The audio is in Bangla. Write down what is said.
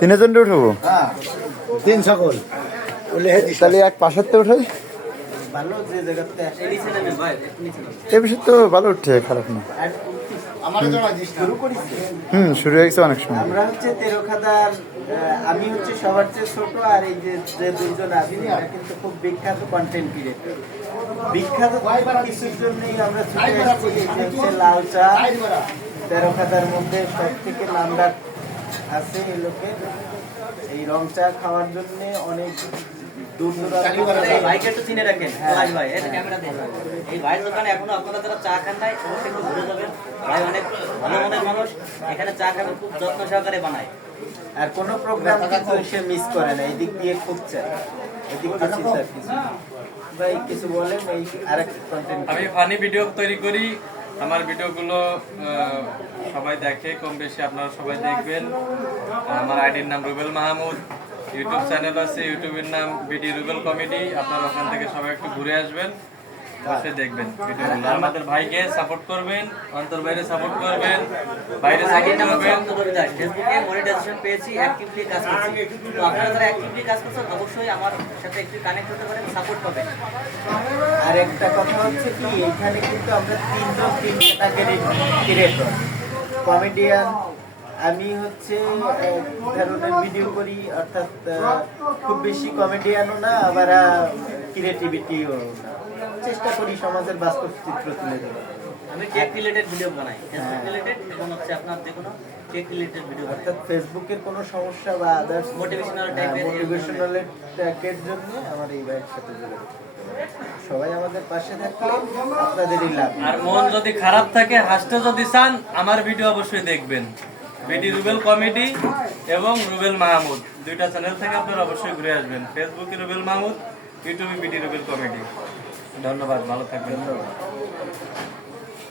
তিনজনটা উঠবো? হ্যাঁ, তিন সকল তাহলে এক পাশেরতে উঠাই। ভালো যে জায়গাতে এ বিষয় তো ভালো উঠছে, খারাপ না। শুরু করেছি। শুরু হয়ে গেছে অনেক সময়। আমরা হচ্ছে তেরোখাদার, আমি হচ্ছে সবার চেয়ে ছোট, আর এই যে যে দুইজন আছি এরা কিন্তু খুব বিখ্যাত কন্টেন্ট ক্রিয়েটর। বিখ্যাত কিছুর জন্যই আমরা ছুটে আসছি। এই যে হচ্ছে লাল চা, তেরোখাদার মধ্যে সব থেকে নামডাক আছে এই লোকের। এই রং চা খাওয়ার জন্য অনেক দূর দূরান্ত। এই ভাইকে একটু চিনে রাখেন, পলাশ ভাই, এই ক্যামেরা দিয়ে। এই ভাইয়ের দোকানে এখনো আপনারা যারা চা খান নাই অবশ্যই একটু ঘুরে যাবেন। ভাই অনেক ভালো মনের মানুষ, এখানে চা খাবেন, খুব যত্ন সহকারে বানায়। আর কোনো প্রোগ্রাম কিন্তু সে মিস করে না, এদিক দিয়ে খুব চায়, এদিক দিয়ে স্যার কিছু ভাই কিছু বলেন। এই আরেকটা কন্টেন্ট আমি ফানি ভিডিও তৈরি করি, আমার ভিডিওগুলো সবাই দেখে কম বেশি, আপনারা সবাই দেখবেন। আমার আইডির নাম রুবেল মাহমুদ, ইউটিউব চ্যানেল আছে, ইউটিউবের নাম বিডি রুবেল কমেডি। আপনারা ওখান থেকে সবাই একটু ঘুরে আসবেন, বসে দেখবেন ভিডিওগুলো। আমাদের ভাইকে সাপোর্ট করবেন, অন্তর বাইরে সাপোর্ট করবেন, বাইরে সাপোর্ট করবেন। ফেসবুকে মনিটাইজেশন পেয়েছি, অ্যাক্টিভলি কাজ করছি। তো আপনারা যারা অ্যাক্টিভলি কাজ করছেন অবশ্যই আমার সাথে একটু কানেক্ট হতে পারেন, সাপোর্ট পাবেন। আর একটা কথা হচ্ছে কি, এখানে কিন্তু আমরা তিনজন তিন ক্যাটাগরি ক্রিয়েটর, কমেডিয়ান। আমি হচ্ছে এক ধরনের ভিডিও করি, অর্থাৎ খুব বেশি কমেডিয়ানও না, আবার ক্রিয়েটিভিটিও না। চেষ্টা করি সমাজের বাস্তব চিত্র তুলে ধরার। আমি টেক রিলেটেড ভিডিও বানাই, ফেসবুক রিলেটেড এবং হচ্ছে আপনার যে কোনো টেক রিলেটেড ভিডিও বানাই। অর্থাৎ ফেসবুকের কোনো সমস্যা বা আদার্স মোটিভেশনাল টাইপের মোটিভেশনাল ট্যাগের জন্য আমার এই ভাইয়ের সাথে যোগাযোগ করতে হবে। সবাই আমাদের পাশে থাকলে আপনাদেরই লাভ। আর মন যদি খারাপ থাকে, হাসতে যদি চান, আমার ভিডিও অবশ্যই দেখবেন। বিডি রুবেল কমেডি এবং রুবেল মাহমুদ, দুইটা চ্যানেল থেকে আপনারা অবশ্যই ঘুরে আসবেন। ফেসবুকে রুবেল মাহমুদ, ইউটিউবে বিডি রুবেল কমেডি। ধন্যবাদ, ভালো থাকবেন।